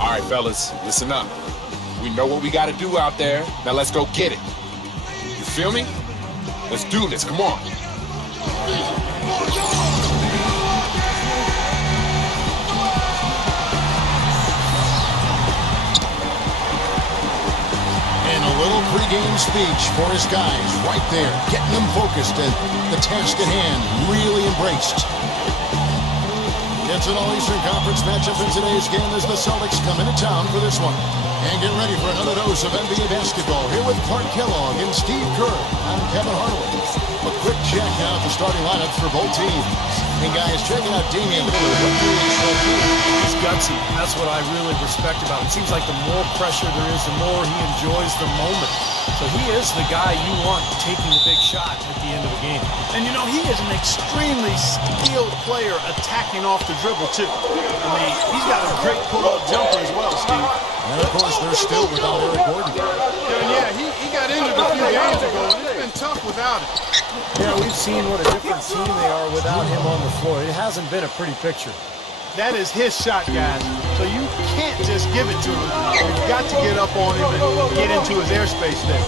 All right, fellas, listen up. We know what we got to do out there. Now let's go get it. You feel me? Let's do this. Come on. And a little pregame speech for his guys right there, getting them focused and the task at hand really embraced. It's an All-Eastern Conference matchup in today's game as the Celtics come into town for this one. And get ready for another dose of NBA basketball here with Clark Kellogg and Steve Kerr. I'm Kevin Harlan. A quick check now at the starting lineups for both teams. And guys, checking out Damian Lillard. What really struck you? He's gutsy. That's what I really respect about him. It seems like the more pressure there is, the more he enjoys the moment. So he is the guy you want taking the big shot at the end of the game. And you know, he is an extremely skilled player attacking off the dribble too. I mean, he's got a great pull-up jumper as well, Steve. And of course, they're still without Eric Gordon. Yeah, he got injured a few games ago, and it's been tough without him. Yeah, we've seen what a different team they are without him on the floor. It hasn't been a pretty picture. That is his shot, guys. So you can't just give it to him. You've got to get up on him and get into his airspace there.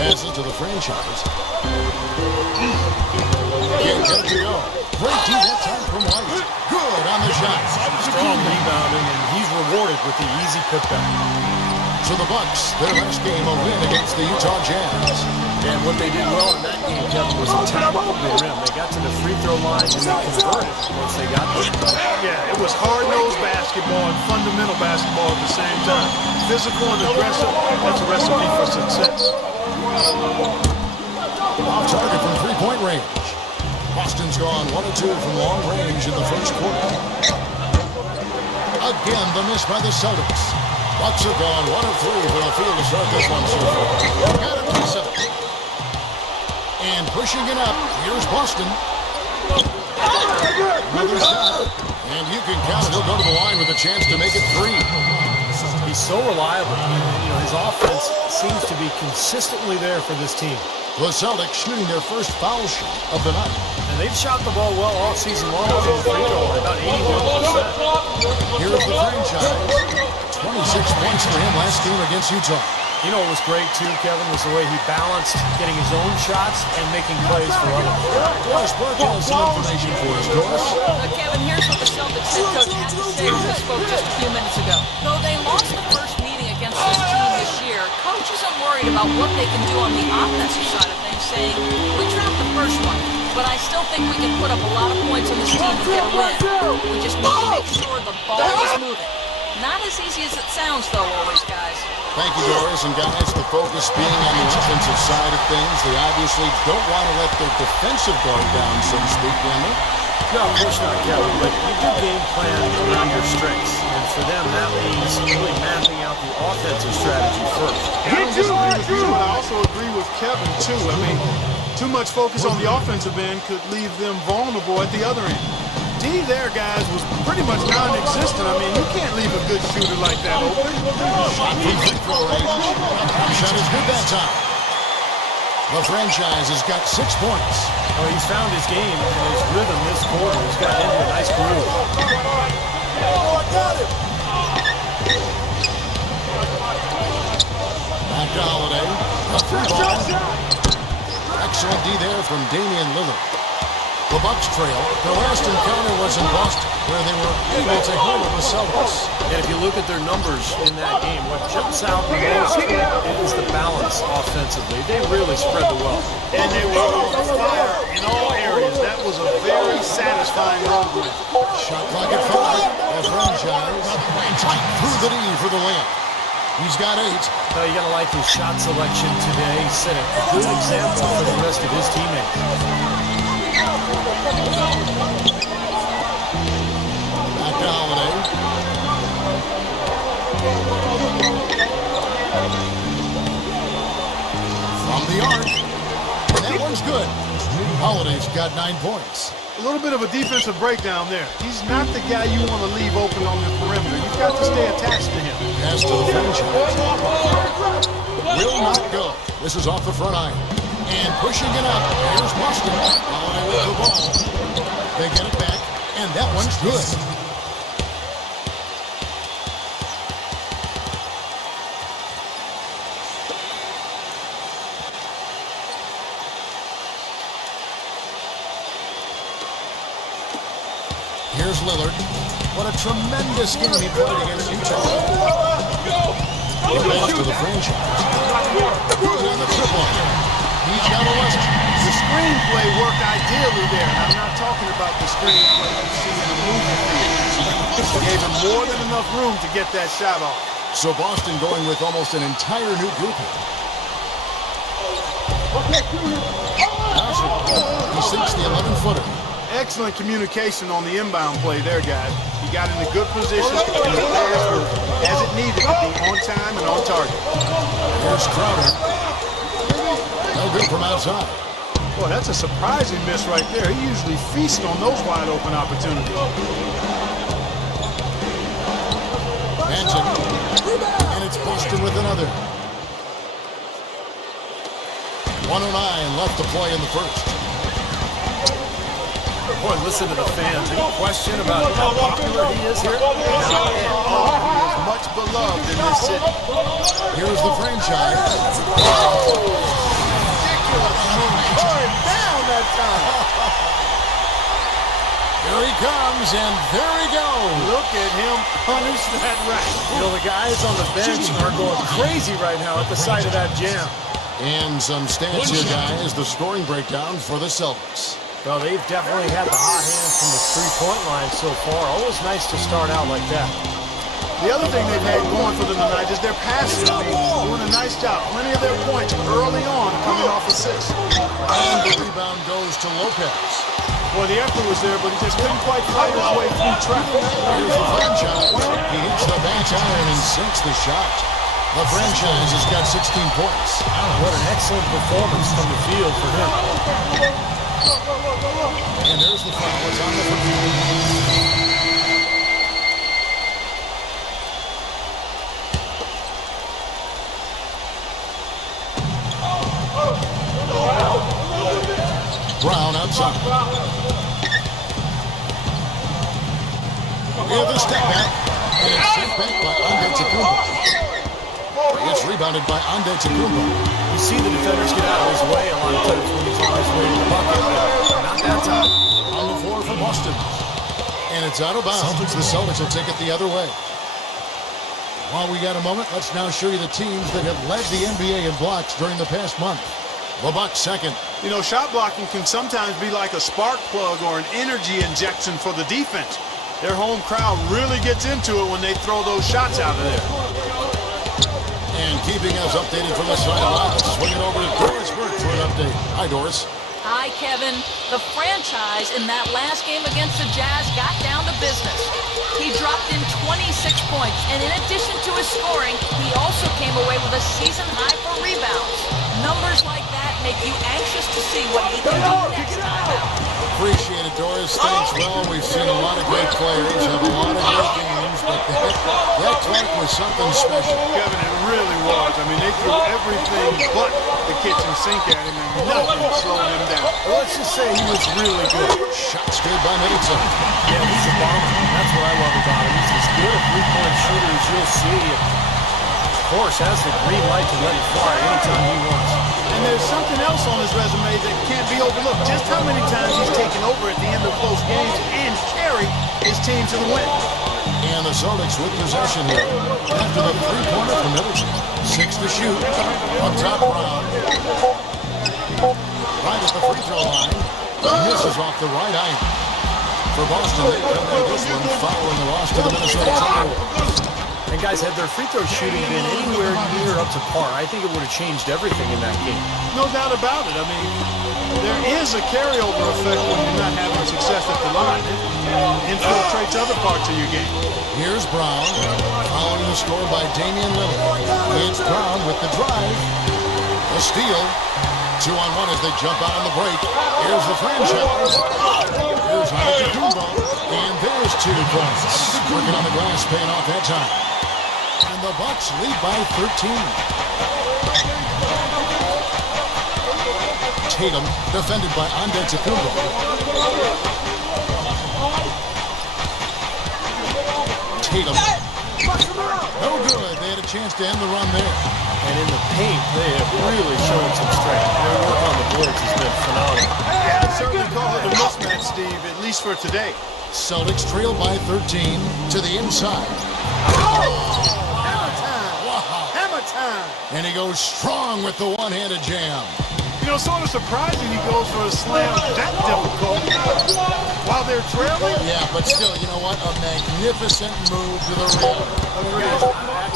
Passes to the franchise. Can't get it to go. Great D that time from White. Good on the shot. Strong rebounding, and he's rewarded with the easy putback. So the Bucks, their last game, a win against the Utah Jazz. And what they did well in that game, Kevin, was attack the rim. They got to the free throw line and they converted once they got there. Yeah, it was hard-nosed basketball and fundamental basketball at the same time. Physical and aggressive, that's a recipe for success. Off target from three-point range. Boston's gone 1 of 2 from long range in the first quarter. Again, the miss by the Celtics. Bucks have gone 1 of 3 for the field to start this one so far. Got it to the Celtics. And pushing it up, here's Boston. Another shot. And you can count it. He'll go to the line with a chance to make it 3. He's so reliable. You know, his offense seems to be consistently there for this team. The Celtics shooting their first foul shot of the night. And they've shot the ball well all season long from the free throw line, about 81%. Here's the franchise. 26 points for him last game against Utah. You know what was great, too, Kevin, was the way he balanced getting his own shots and making plays for others. Doris Burke has some information for us, Doris. Kevin, here's what the Celtics head coach had to say when we spoke just a few minutes ago. Though they lost the first meeting against this team this year, coach isn't worried about what they can do on the offensive side of things, saying, we dropped the first one, but I still think we can put up a lot of points on this team and get a win. We just need to make sure the ball is moving. Not as easy as it sounds, though, always, guys. Thank you, Doris. And guys, the focus being on the offensive side of things, they obviously don't want to let their defensive guard down, so to speak, can they? No, of course not, Kevin, but you do game plan around your strengths. And for them, that means really mapping out the offensive strategy first. I don't disagree with you, but I also agree with Kevin, too. I mean, too much focus on the offensive end could leave them vulnerable at the other end. D there, guys, was pretty much non-existent. I mean, you can't leave a good shooter like that open. Shot from free throw range. Shot is good that time. The franchise has got 6 points. Well, he's found his game and his rhythm this quarter. He's got into a nice groove. Back to Holiday. A free ball. Excellent D there from Damian Lillard. The Bucks trail. Their last encounter was in Boston, where they were able to handle the Celtics. And if you look at their numbers in that game, what jumps out the most is the balance offensively. They really spread the wealth. And they were on fire in all areas. That was a very satisfying road win. Shot clock at 5. The franchise tight through the D for the layup. He's got 8. You got to like his shot selection today. He set a good example for the rest of his teammates. Back to Holiday. From the arc. That one's good. Holiday's got 9 points. A little bit of a defensive breakdown there. He's not the guy you want to leave open on the perimeter. You've got to stay attached to him. Pass to the franchise. Will not go. This is off the front iron. And pushing it up. Here's Boston. Holiday with the ball. They get it back. And that one's good. Here's Lillard. What a tremendous game he played against Utah. Pass to the franchise. Good on the triple. He's got a list. The screenplay worked ideally there. And I'm not talking about the screenplay you see in the movie theater. Gave him more than enough room to get that shot off. So Boston going with almost an entire new group here. He sinks the 11-footer. Excellent communication on the inbound play there, guys. He got in a good position, and the pass was as it needed to be, on time and on target. Here's Crowder. No good from outside. Boy, that's a surprising miss right there. He usually feasts on those wide open opportunities. Magic. And it's Boston with another. 1:09 left to play in the first. Boy, listen to the fans. Any question about how popular he is here? He is much beloved in this city. Here's the franchise. Ridiculous. Tore it down that time. Here he comes, and there he goes. Look at him punish that rack. You know, the guys on the bench are going crazy right now at the sight of that jam. And some stats here, guys. The scoring breakdown for the Celtics. Well, they've definitely had the hot hand from the three-point line so far. Always nice to start out like that. The other thing they've had going for them tonight is their passing. Doing a nice job. Plenty of their points early on coming off assists. And the rebound goes to Lopez. Well, the effort was there, but he just couldn't quite fight his way through traffic. Here's the franchise. He hits the bench iron and sinks the shot. The franchise has got 16 points. What an excellent performance from the field for him. And there's the foul. It's on the front. Brown outside. With a step back. And it's sent back by Antetokounmpo. It's rebounded by Antetokounmpo. You see the defenders get out of his way a lot of times when he's on his way to the bucket, but not that time. On the floor for Boston. And it's out of bounds. The Celtics will take it the other way. While we got a moment, let's now show you the teams that have led the NBA in blocks during the past month. The Bucks second. You know, shot blocking can sometimes be like a spark plug or an energy injection for the defense. Their home crowd really gets into it when they throw those shots out of there. And keeping us updated from the sideline, let's swing it over to Doris Burke for an update. Hi, Doris. Hi, Kevin. The franchise in that last game against the Jazz got down to business. He dropped in 26 points, and in addition to his scoring, he also came away with a season high for rebounds. Numbers like that make you anxious to see what he can do next time out. Appreciate it, Doris. Thanks. Well, we've seen a lot of great players have a lot of great games, but that Clark was something special. Kevin, it really was. I mean, they threw everything but the kitchen sink at him, and nothing slowed him down. Well, let's just say he was really good. Shots good by Middleton. Yeah, he's a bomber. That's what I love about him. He's as good a three-point shooter as you'll see. Of course, has the green light to let it fly anytime he wants. And there's something else on his resume that can't be overlooked. Just how many times he's taken over at the end of close games and carried his team to the win. And the Celtics with possession here. After the three-pointer from Middleton. 6 to shoot. Up top, Brown. Right at the free throw line. Misses off the right iron. For Boston, they come out this one following the loss to the Minnesota Timberwolves. And guys, had their free throw shooting been anywhere near up to par, I think it would have changed everything in that game. No doubt about it. I mean, there is a carryover effect when you're not having success at the line. It infiltrates other parts of your game. Here's Brown, following the score by Damian Lillard. It's Brown with the drive. A steal. 2-on-1 as they jump out on the break. Here's the franchise. Here's Antetokounmpo. And there's 2 points. Working on the glass, paying off that time. And the Bucks lead by 13. Tatum, defended by Antetokounmpo. Tatum. No good. They had a chance to end the run there. And in the paint, they have really shown some strength. Their work on the boards has been phenomenal. Yeah, I certainly call it a mismatch, Steve, at least for today. Celtics trail by 13 to the inside. Hammer time. Wow. Hammer time. And he goes strong with the one-handed jam. You know, sort of surprising he goes for a slam that difficult while they're trailing. Yeah, but still, you know what? A magnificent move to the rim.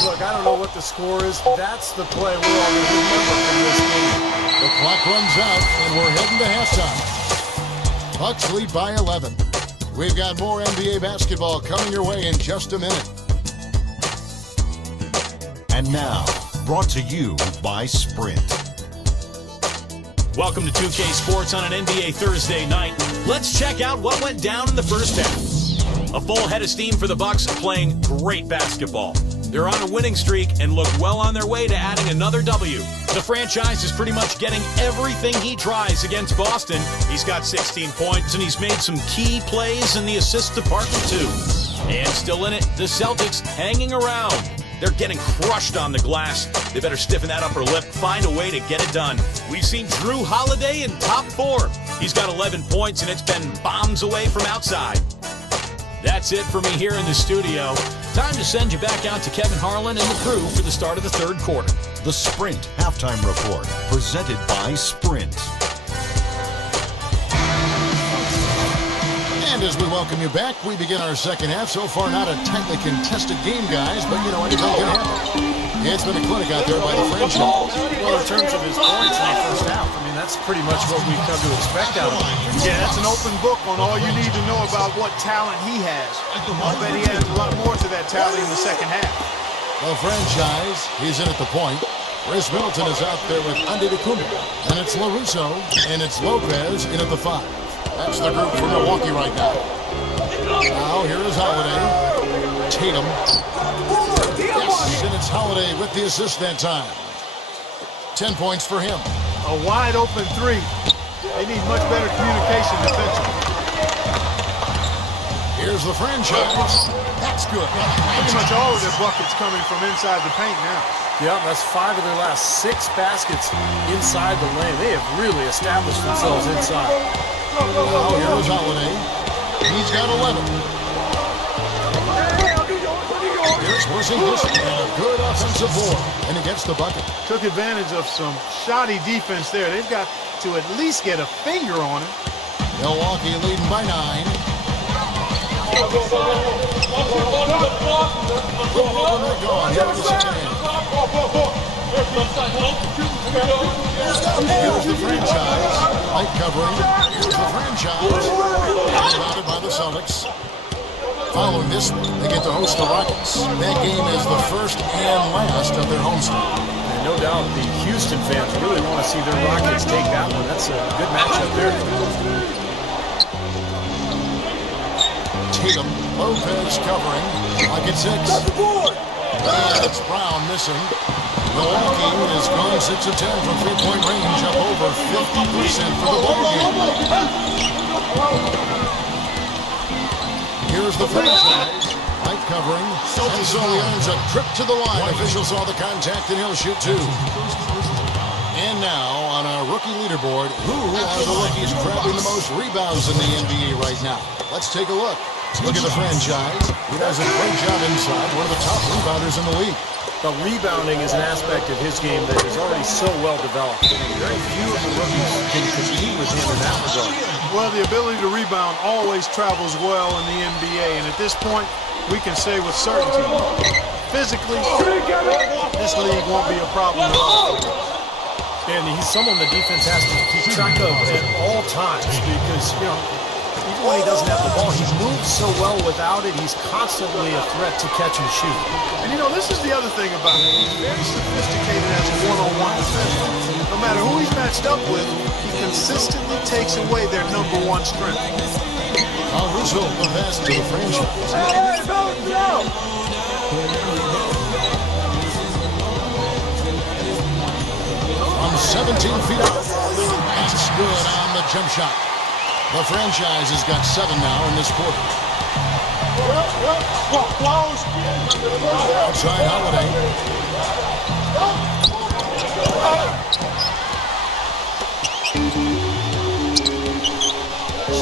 Look, I don't know what the score is. That's the play we're all going to remember from this game. The clock runs out, and we're heading to halftime. Bucks lead by 11. We've got more NBA basketball coming your way in just a minute. And now, brought to you by Sprint. Welcome to 2K Sports on an NBA Thursday night. Let's check out what went down in the first half. A full head of steam for the Bucks, playing great basketball. They're on a winning streak and look well on their way to adding another W. The franchise is pretty much getting everything he tries against Boston. He's got 16 points and he's made some key plays in the assist department too. And still in it, the Celtics hanging around. They're getting crushed on the glass. They better stiffen that upper lip, find a way to get it done. We've seen Drew Holiday in top form. He's got 11 points and it's been bombs away from outside. That's it for me here in the studio. Time to send you back out to Kevin Harlan and the crew for the start of the third quarter. The Sprint Halftime Report, presented by Sprint. And as we welcome you back, we begin our second half. So far, not a tightly contested game, guys, but you know, anything can happen. It's been a clinic out there by the franchise. Well, in terms of his points in the first half, I mean, that's pretty much what we've come to expect out of him. Yeah, that's an open book on all you need to know about what talent he has. I bet he adds a lot more to that tally in the second half. The franchise, he's in at the point. Chris Middleton is out there with Antetokounmpo, and it's LaRusso, and it's Lopez in at the 5. That's the group for Milwaukee right now. Now, here is Holiday. Tatum. Yes, and it's Holiday with the assist that time. 10 points for him. A wide open three. They need much better communication defensively. Here's the franchise. That's good. Pretty much all of their buckets coming from inside the paint now. Yeah, that's 5 of their last 6 baskets inside the lane. They have really established themselves inside. Now here's Holiday. He's got 11. Here's Porzingis and a good offensive board, and he gets the bucket. Took advantage of some shoddy defense there. They've got to at least get a finger on it. Milwaukee leading by 9. Gone here in the second half. Here's the franchise. Light covering. Here's the franchise. Rebounded by the Celtics. Following this one, they get to host the Rockets. That game is the first and last of their homestand. And no doubt the Houston fans really want to see their Rockets take that one. That's a good matchup there. Tatum, Lopez covering. Like at 6. And it's Brown missing. Milwaukee has gone 6 of 10 from three-point range, up over 50% for the ball game. Here's the franchise. Light covering. And so he earns a trip to the line. Official saw the contact and he'll shoot 2. And now on our rookie leaderboard, who are the rookies grabbing the most rebounds in the NBA right now? Let's take a look. Look at the franchise. He does a great job inside. One of the top rebounders in the league. The rebounding is an aspect of his game that is already so well developed. Very few of the rookies can compete with him in that regard. Well, the ability to rebound always travels well in the NBA, and at this point, we can say with certainty, physically, this league won't be a problem at all. And he's someone the defense has to keep track of at all times because, you know, even when he doesn't have the ball, he moves so well without it. He's constantly a threat to catch and shoot. And, you know, this is the other thing about him. He's very sophisticated as a one-on-one defender. No matter who he's matched up with, he consistently takes away their number 1 strength. Russo, the pass to the franchise. From 17 feet out. That's good on the jump shot. The franchise has got 7 now in this quarter. Outside Holiday.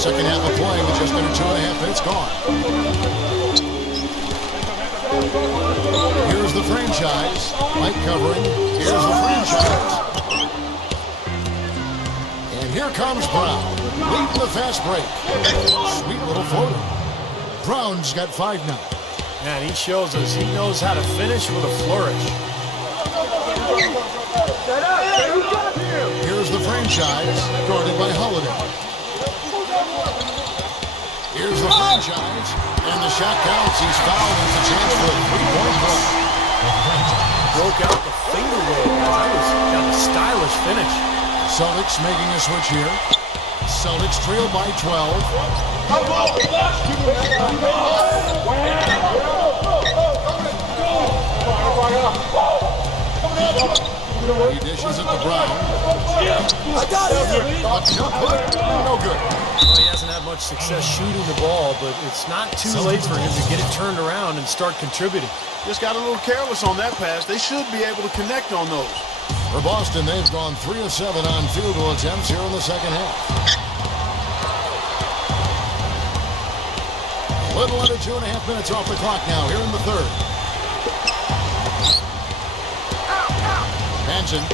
Second half of play with just under 2.5 minutes gone. Here's the franchise. Mike covering. Here's the franchise. And here comes Brown. Leading the fast break. Sweet little floater. Brown's got 5 now. Man, he shows us he knows how to finish with a flourish. Here's the franchise, guarded by Holiday. Here's the franchise, and the shot counts. He's fouled, and it's a chance for a 3-point play. Broke out the finger roll. That was kind of a stylish finish. Celtics making a switch here. Celtics trail by 12. He dishes it to Brown. I got it. No good. Well, he hasn't had much success shooting the ball, but it's not too late for him to get it turned around and start contributing. Just got a little careless on that pass. They should be able to connect on those. For Boston, they've gone 3 of 7 on field goal attempts here in the second half. A little under 2.5 minutes off the clock now here in the third. Manson.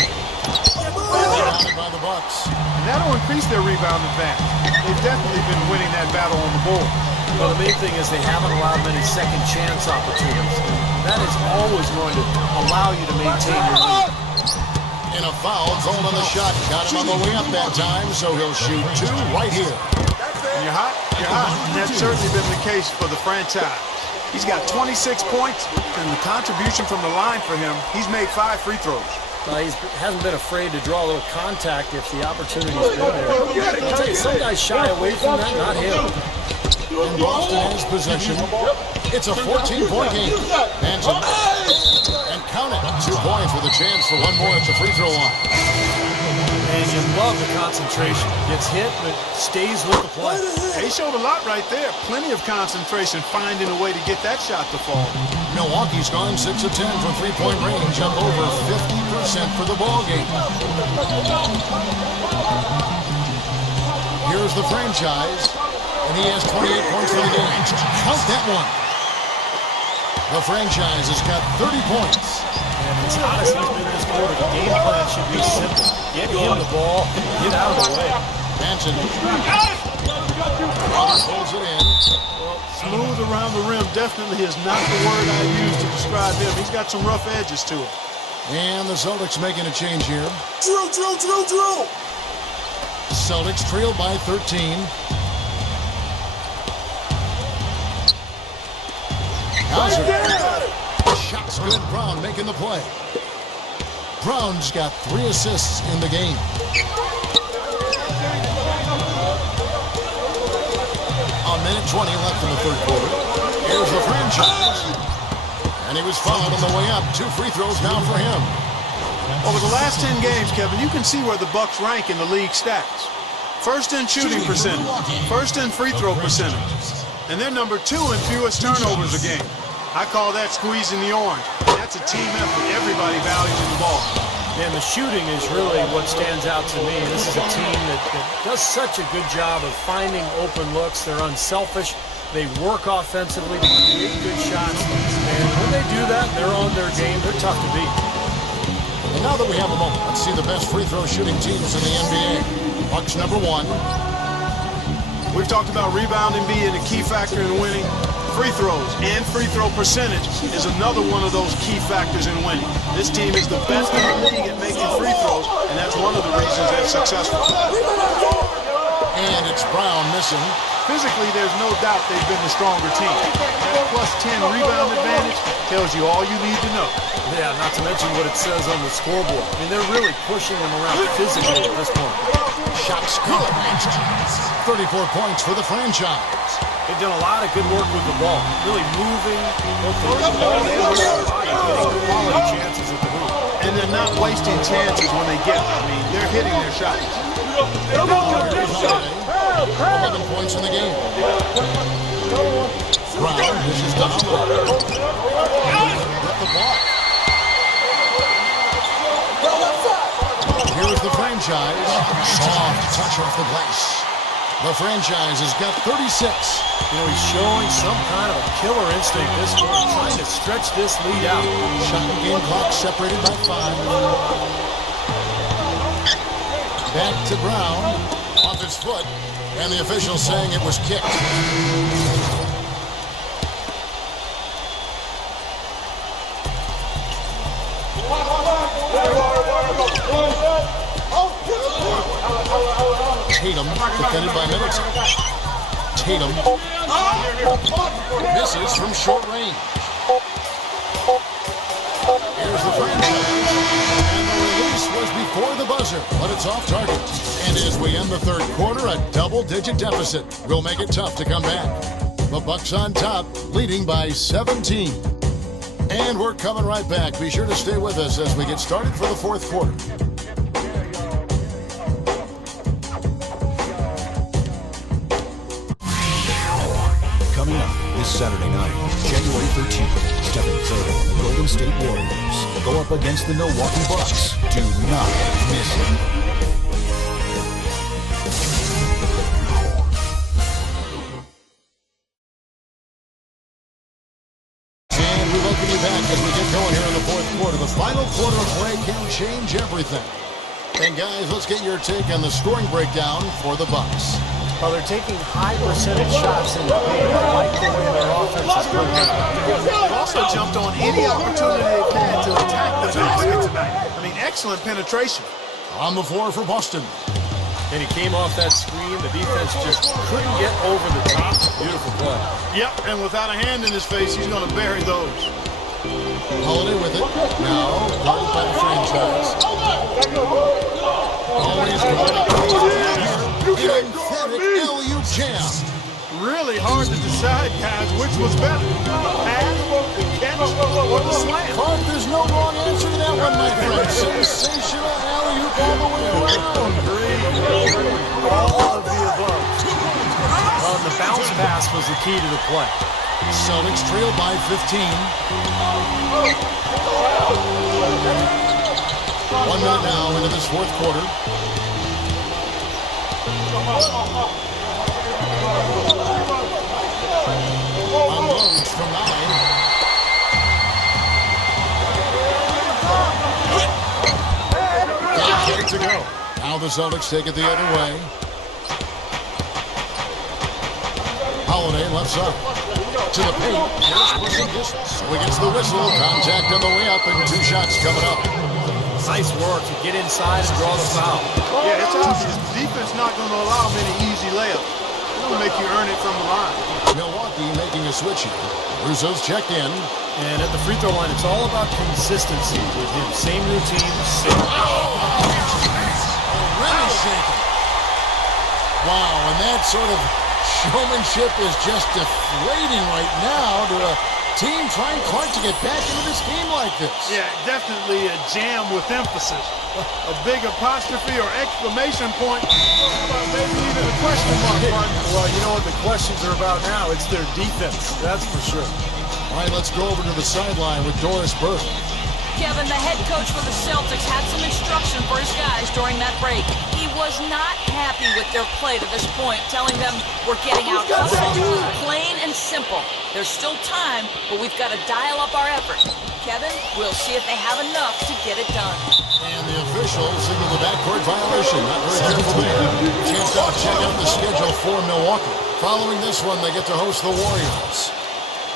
Rebounded by the Bucks. And that'll increase their rebound advantage. They've definitely been winning that battle on the board. Well, the main thing is they haven't allowed many second chance opportunities. That is always going to allow you to maintain your lead. And a foul called on the shot. Got him on the way up that time, so he'll shoot 2 right here. When you're hot, you're hot. And that's certainly been the case for the franchise. He's got 26 points, and the contribution from the line for him, he's made 5 free throws. He hasn't been afraid to draw a little contact if the opportunity's been there. I'll tell you, some guys shy away from that, not him. And Boston has possession. It's a 14-point game. Manson. And count it. 2 points with a chance for one more at the free throw line. And you love the concentration. Gets hit, but stays with the play. He showed a lot right there. Plenty of concentration, finding a way to get that shot to fall. Milwaukee's gone 6 of 10 from three-point range, up over 50% for the ball game. Here's the franchise, and he has 28 points for the game. Count that one. The franchise has got 30 points. And as hot as he's been this quarter, the game plan should be simple. Get him the ball, get out of the way. Manson holds it in. Smooth around the rim definitely is not the word I use to describe him. He's got some rough edges to him. And the Celtics making a change here. Drew. Celtics trail by 13. Shot's good. Brown making the play. Brown's got 3 assists in the game. A minute 20 left in the third quarter. Here's the franchise. And he was fouled on the way up. 2 free throws now for him. Over the last 10 games, Kevin, you can see where the Bucks rank in the league stats. First in shooting percentage, first in free throw percentage, and they're number 2 in fewest turnovers a game. I call that squeezing the orange. That's a team effort. Everybody values the ball. And the shooting is really what stands out to me. This is a team that does such a good job of finding open looks. They're unselfish. They work offensively to create good shots. And when they do that, they're on their game. They're tough to beat. And now that we have a moment, let's see the best free throw shooting teams in the NBA. Bucks number 1. We've talked about rebounding being a key factor in winning. Free throws and free throw percentage is another one of those key factors in winning. This team is the best in the league at making free throws, and that's one of the reasons they're successful. And it's Brown missing. Physically, there's no doubt they've been the stronger team. That plus 10 rebound advantage tells you all you need to know. Yeah, not to mention what it says on the scoreboard. I mean, they're really pushing them around physically at this point. Shots good. 34 points for the franchise. They've done a lot of good work with the ball. Really moving both the ball and the body, getting quality chances at the hoop. And they're not wasting chances when they get them. I mean, they're hitting their shots. 11 points in the game. Brown dishes down. Get the block. Here's the franchise. Soft touch off the glass. The franchise has got 36. You know, he's showing some kind of a killer instinct this quarter, trying to stretch this lead out. Shot and game clock separated by 5. Back to Brown. Off his foot. And the official saying it was kicked. Tatum, defended by Middleton. Tatum misses from short range. Here's the franchise. And the release was before the buzzer, but it's off target. And as we end the third quarter, a double-digit deficit will make it tough to come back. The Bucks on top, leading by 17. And we're coming right back. Be sure to stay with us as we get started for the fourth quarter. Coming up this Saturday night, January 13th, stepping foot, the Golden State Warriors go up against the Milwaukee Bucks. Do not miss it. And we welcome you back as we get going here in the fourth quarter. The final quarter of play can change everything. And guys, let's get your take on the scoring breakdown for the Bucks. Well, they're taking high percentage shots in the paint. I like the way their offense is playing. They've also jumped on any opportunity they've had to attack the basket tonight. I mean, excellent penetration. On the floor for Boston. And he came off that screen. The defense just couldn't get over the top. Beautiful play. Yep, and without a hand in his face, he's going to bury those. Holiday with it. Now, guarded by the franchise. Always going up. Emphatic LU jam. Really hard to decide, guys, which was better. Pass, the catch, or the slam. Clark, there's no wrong answer to that one, my friend. Sensational alley-oop all the way around. All of the above. The bounce pass was the key to the play. Celtics trail by 15. 1 minute now into this fourth quarter. Unloads from 9. Got to go. Now the Celtics take it the other way. Holiday left side. To the paint. Here's pushing distance. So he gets the whistle. Contact on the way up and 2 shots coming up. Nice work to get inside and draw the foul. Yeah, it's obvious. The defense not going to allow many easy layups. It's going to make you earn it from the line. Milwaukee making a switch here. Russo's checked in. And at the free throw line, it's all about consistency with him. Same routine, same. Really shaking. Wow, and that sort of showmanship is just deflating right now to a team trying Clark to get back into this game like this. Yeah, definitely a jam with emphasis. A big apostrophe or exclamation point. Maybe even a question mark, Martin. Well, you know what the questions are about now? It's their defense, that's for sure. All right, let's go over to the sideline with Doris Burke. Kevin, the head coach for the Celtics, had some instruction for his guys during that break. He was not happy with their play to this point, telling them we're getting out hustled. Plain and simple. There's still time, but we've got to dial up our effort. Kevin, we'll see if they have enough to get it done. And the officials signal the backcourt violation. Not very careful there. Chance now to check out the schedule for Milwaukee. Following this one, they get to host the Warriors.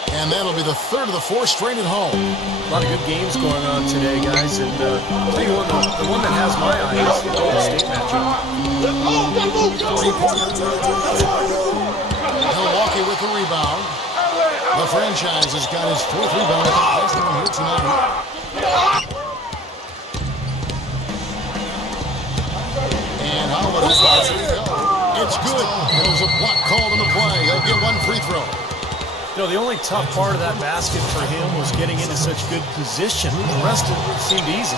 And that'll be the third of the 4 straight at home. A lot of good games going on today, guys. And I'll tell you what, the one that has my eye is the Golden State matchup. Milwaukee with the rebound. The franchise has got his 4th rebound. Last one here tonight. And Holiday starts to go. It's good. There's a block called in the play. He'll get 1 free throw. You know, the only tough part of that basket for him was getting into such good position. The rest of it seemed easy.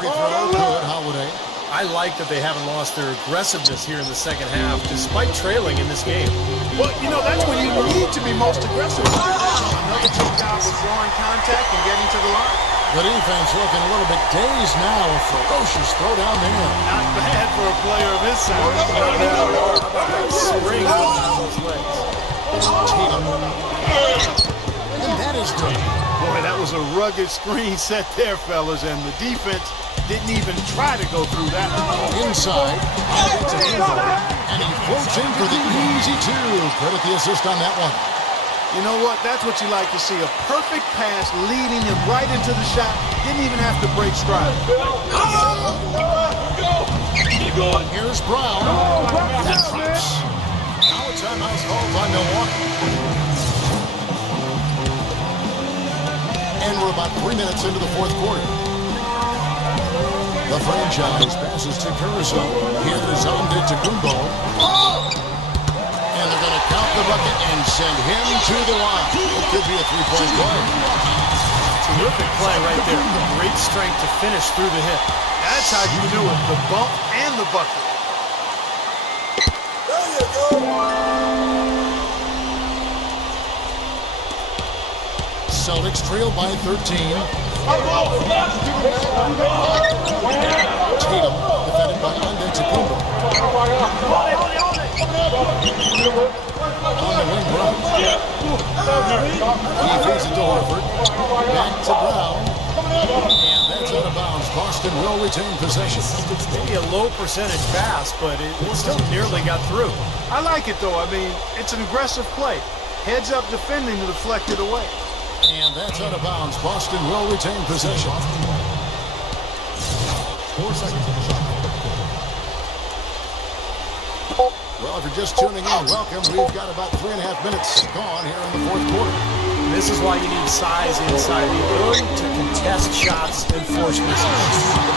Free throw, good, Holiday. I like that they haven't lost their aggressiveness here in the second half, despite trailing in this game. Well, you know, that's when you need to be most aggressive. Another good job with drawing contact and getting to the line. The defense looking a little bit dazed now. A ferocious throw down there. Not bad for a player of his size. Spring on those legs. Tatum. And that is good. Boy, that was a rugged screen set there, fellas, and the defense didn't even try to go through that. Inside. And he floats in for the easy two. Credit the assist on that one. You know what? That's what you like to see. A perfect pass leading him right into the shot. Didn't even have to break stride. Here's Brown. That drops. Now a timeout called by Milwaukee. And we're about 3 minutes into the fourth quarter. The franchise passes to Caruso. Here's Antetokounmpo. And they're going to count the bucket and send him to the line. It could be a three-point play. Terrific play right there. Great strength to finish through the hit. That's how you do it. The bump and the bucket. There you go. Celtics trail by 13. Tatum defended by Antetokounmpo. On the wing, Brown. He feeds it to Horford. Back to Brown. And that's out of bounds. Boston will retain possession. Maybe a low percentage pass, but it still nearly got through. I like it, though. I mean, it's an aggressive play. Heads up defending to deflect it away. And that's out of bounds. Boston will retain possession. 4 seconds on the shot. Well, if you're just tuning in, welcome. We've got about 3.5 minutes gone here in the fourth quarter. This is why you need size inside, the ability to contest shots and force misses.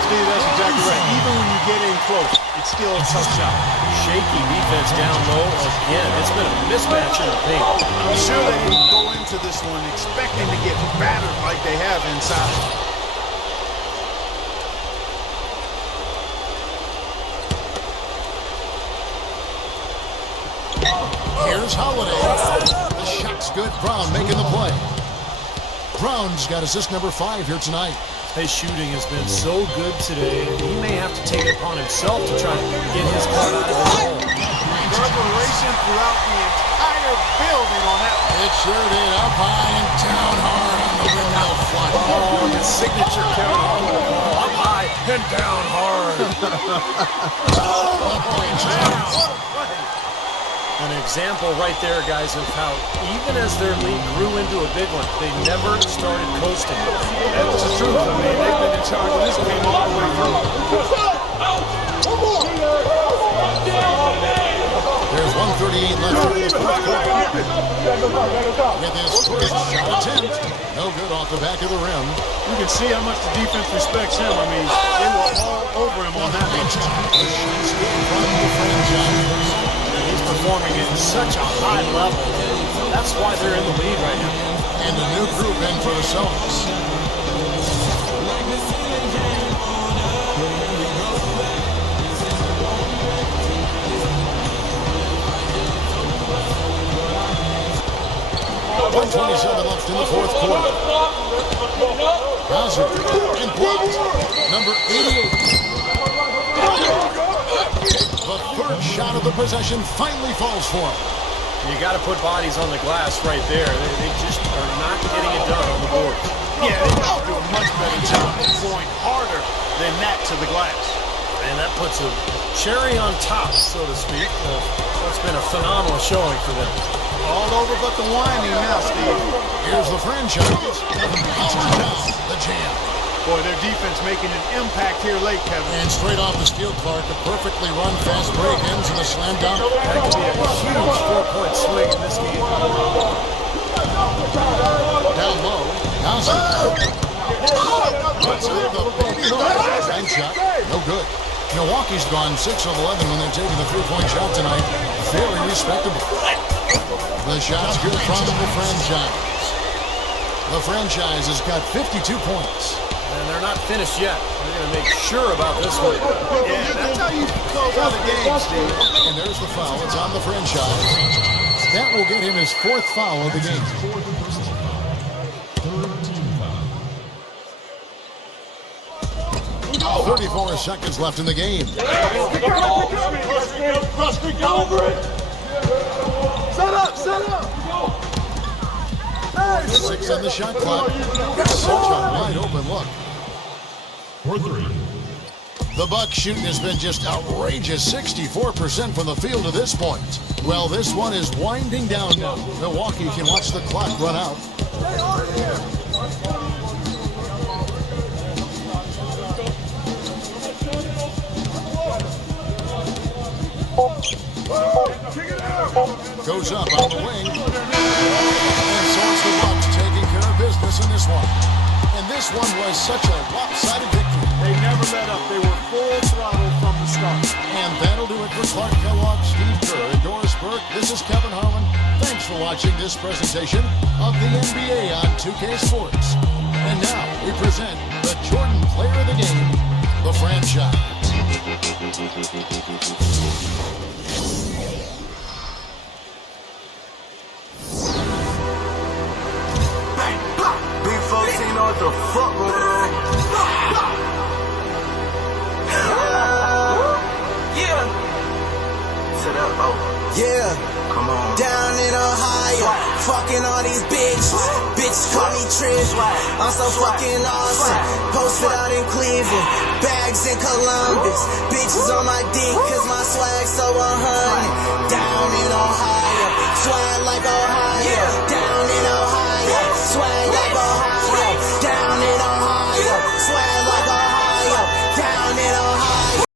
Steve, that's exactly right. Even when you get in close, it's still a tough shot. Shaky defense down low again. It's been a mismatch in the paint. I'm sure they didn't go into this one expecting to get battered like they have inside. Here's Holiday. The shot's good. Brown making the play. Brown's got assist number 5 here tonight. His shooting has been so good today, he may have to take it upon himself to try to get his cut out of the hole. Reverberation throughout the entire building on that one. It sure did. Up high and down hard on the windmill front. Oh, his signature Kevin Harlan ball. Up high and down hard. An example right there, guys, of how even as their lead grew into a big one, they never started coasting. That's the truth. I mean, they've been in charge of this game all the way through. There's 1:38 left in this fourth quarter. With his first shot attempt. No good off the back of the rim. You can see how much the defense respects him. I mean, they were all over him on that one. He's performing at such a high level. That's why they're in the lead right now. And a new group in for the Celtics. .127 left in the fourth quarter. Bowser and blocked. Number 88. The third shot of the possession finally falls for him. You got to put bodies on the glass right there. They just are not getting it done on the board. Yeah, they got to do a much better job of going harder than that to the glass. And that puts a cherry on top, so to speak. It's been a phenomenal showing for them. All over but the whining now, Steve. Here's the franchise. The jam. Boy, their defense making an impact here late, Kevin. And straight off the steal, Clark, a perfectly run fast break ends in a slam dunk. That could be a huge 4-point swing in this game. Down low. Bowser. Bank shot. No good. Milwaukee's gone 6 of 11 when they're taking the 3-point shot tonight. Very respectable. The shot's good from the franchise. The franchise has got 52 points. And they're not finished yet. They're going to make sure about this one. Yeah, that's how you close out the game, Steve. And there's the foul. It's on the franchise. That will get him his 4th foul of the game. 34 seconds left in the game. Set up, set up. 6 on the shot clock. Such a wide open look. For 3. The Bucks shooting has been just outrageous, 64% from the field to this point. Well, this one is winding down now. Milwaukee can watch the clock run out. Goes up on the wing. And so it's the Bucks taking care of business in this one. And this one was such a lopsided victory. They never let up. They were full throttle from the start. And that'll do it for Clark Kellogg, Steve Kerr, and Doris Burke. This is Kevin Harlan. Thanks for watching this presentation of the NBA on 2K Sports. And now we present the Jordan Player of the Game, the franchise. B14 know what the fuck going on. Yeah. Sit up, oh. Yeah. Come on. Down in Ohio, fucking all these bitches. Bitches call me Trish. I'm so fucking awesome. Posted out in Cleveland, bags in Columbus. Bitches on my dick, cause my swag so 100. Down in Ohio, swag like Ohio.